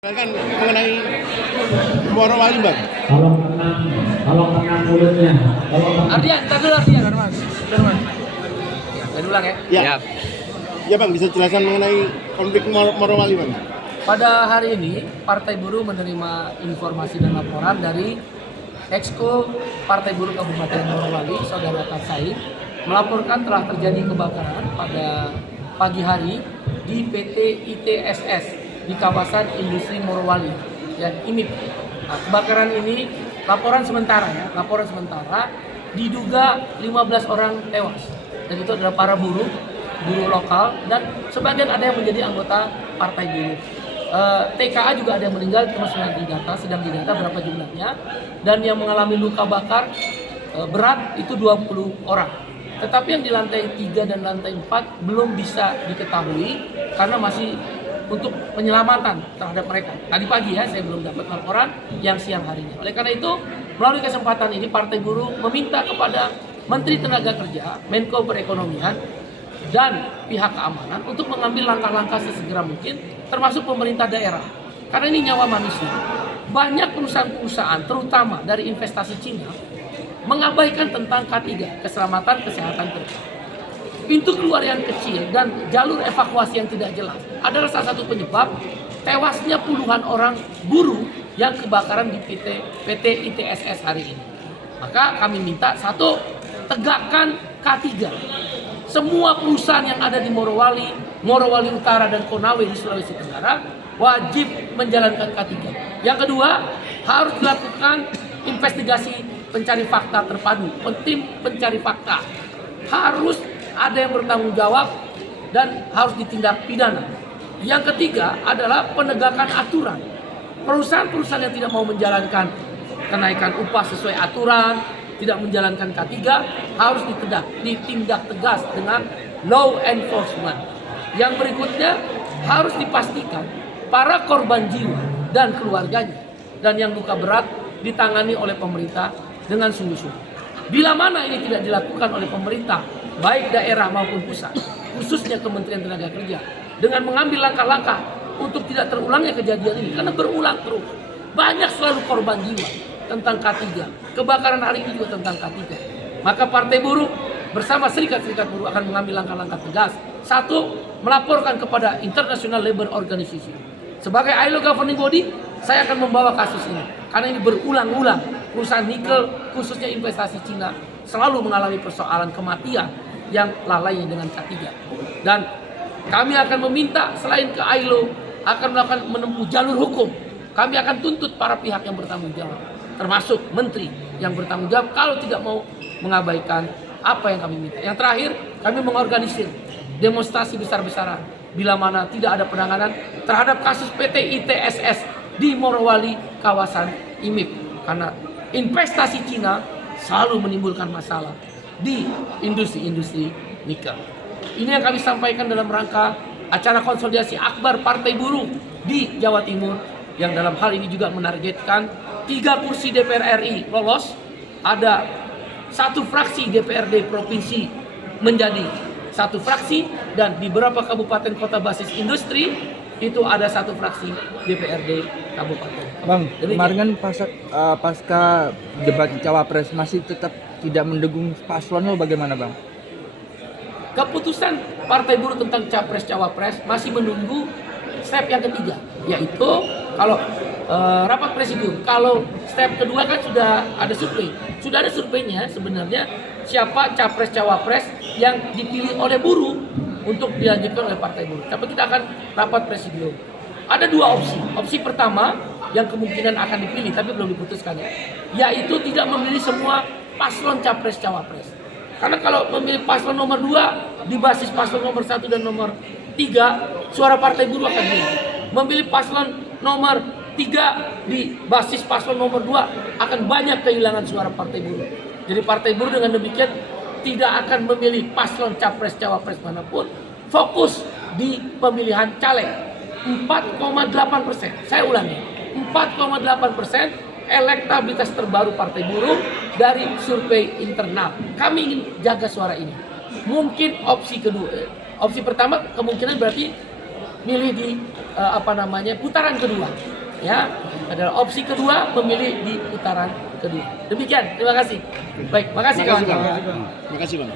Kan mengenai Morowali, Bang. Kalau menang mulutnya. Ardian, ntar dulu Ardian, Mas. Ya, tadi ulang ya. Ya. Ya, Bang, bisa jelaskan mengenai konflik Morowali, Bang. Pada hari ini, Partai Buruh menerima informasi dan laporan dari Exco Partai Buruh Kabupaten Morowali, Saudara Tatsain, melaporkan telah terjadi kebakaran pada pagi hari di PT ITSS di kawasan industri Morowali, ya, IMIP. Nah, kebakaran ini laporan sementara diduga 15 orang tewas, dan itu adalah para buruh lokal, dan sebagian ada yang menjadi anggota partai buruh. TKA juga ada yang meninggal, terus sedang didata berapa jumlahnya, dan yang mengalami luka bakar berat itu 20 orang. Tetapi yang di lantai 3 dan lantai 4 belum bisa diketahui karena masih untuk penyelamatan terhadap mereka. Tadi pagi ya, saya belum dapat laporan yang siang harinya. Oleh karena itu, melalui kesempatan ini Partai Buruh meminta kepada Menteri Tenaga Kerja, Menko Perekonomian, dan pihak keamanan untuk mengambil langkah-langkah sesegera mungkin, termasuk pemerintah daerah. Karena ini nyawa manusia. Banyak perusahaan-perusahaan, terutama dari investasi Cina, mengabaikan tentang K3, keselamatan kesehatan kerja. Pintu keluar yang kecil dan jalur evakuasi yang tidak jelas adalah salah satu penyebab tewasnya puluhan orang buruh yang kebakaran di PT ITSS hari ini. Maka kami minta, satu, tegakkan K3. Semua perusahaan yang ada di Morowali Utara dan Konawe di Sulawesi Tenggara wajib menjalankan K3. Yang kedua, harus dilakukan investigasi pencari fakta terpadu, tim pencari fakta. Harus ada yang bertanggung jawab dan harus ditindak pidana. Yang ketiga adalah penegakan aturan. Perusahaan-perusahaan yang tidak mau menjalankan kenaikan upah sesuai aturan, tidak menjalankan K3, harus ditindak tegas dengan law enforcement. Yang berikutnya, harus dipastikan para korban jiwa dan keluarganya dan yang luka berat ditangani oleh pemerintah dengan sungguh-sungguh. Bila mana ini tidak dilakukan oleh pemerintah, baik daerah maupun pusat, khususnya Kementerian Tenaga Kerja, dengan mengambil langkah-langkah untuk tidak terulangnya kejadian ini, karena berulang terus. Banyak selalu korban jiwa tentang K3. Kebakaran hari ini juga tentang K3. Maka Partai Buruh bersama serikat-serikat buruh akan mengambil langkah-langkah tegas. Satu, melaporkan kepada International Labour Organization. Sebagai ILO governing body, saya akan membawa kasus ini. Karena ini berulang-ulang. Perusahaan nikel, khususnya investasi Cina, selalu mengalami persoalan kematian yang lalai dengan K3. Dan kami akan meminta, selain ke ILO, akan melakukan menempuh jalur hukum. Kami akan tuntut para pihak yang bertanggung jawab, termasuk menteri yang bertanggung jawab kalau tidak mau mengabaikan apa yang kami minta. Yang terakhir, kami mengorganisir demonstrasi besar-besaran bila mana tidak ada penanganan terhadap kasus PT ITSS di Morowali, kawasan IMIP. Karena investasi Cina selalu menimbulkan masalah di industri-industri nikel. Ini yang kami sampaikan dalam rangka acara konsolidasi akbar Partai Buruh di Jawa Timur, yang dalam hal ini juga menargetkan 3 kursi DPR RI lolos, ada 1 fraksi DPRD provinsi menjadi 1 fraksi, dan di beberapa kabupaten kota basis industri itu ada 1 fraksi DPRD kabupaten. Bang, kemarin kan pasca debat cawapres masih tetap tidak mendukung paslon, lo bagaimana, Bang? Keputusan Partai Buruh tentang capres cawapres masih menunggu step yang ketiga, yaitu kalau rapat presidium. Kalau step kedua kan sudah ada surveinya sebenarnya siapa capres cawapres yang dipilih oleh buruh untuk dilanjutkan oleh Partai Buruh. Tapi kita akan rapat presidium. Ada 2 opsi. Opsi pertama yang kemungkinan akan dipilih tapi belum diputuskan, yaitu tidak memilih semua paslon capres cawapres. Karena kalau memilih paslon nomor 2 di basis paslon nomor 1 dan nomor 3, suara Partai Buruh akan hilang. Memilih paslon nomor 3 di basis paslon nomor 2 akan banyak kehilangan suara Partai Buruh. Jadi Partai Buruh dengan demikian tidak akan memilih paslon capres cawapres manapun, fokus di pemilihan caleg. 4,8%. Saya ulangi, 4,8% elektabilitas terbaru Partai Buruh dari survei internal. Kami ingin jaga suara ini. Mungkin opsi pertama kemungkinan berarti milih di putaran kedua. ya adalah opsi kedua memilih di putaran kedua. Demikian, terima kasih. Baik, makasih Terima kasih, kawan-kawan. Bang. Terima kasih, Bang.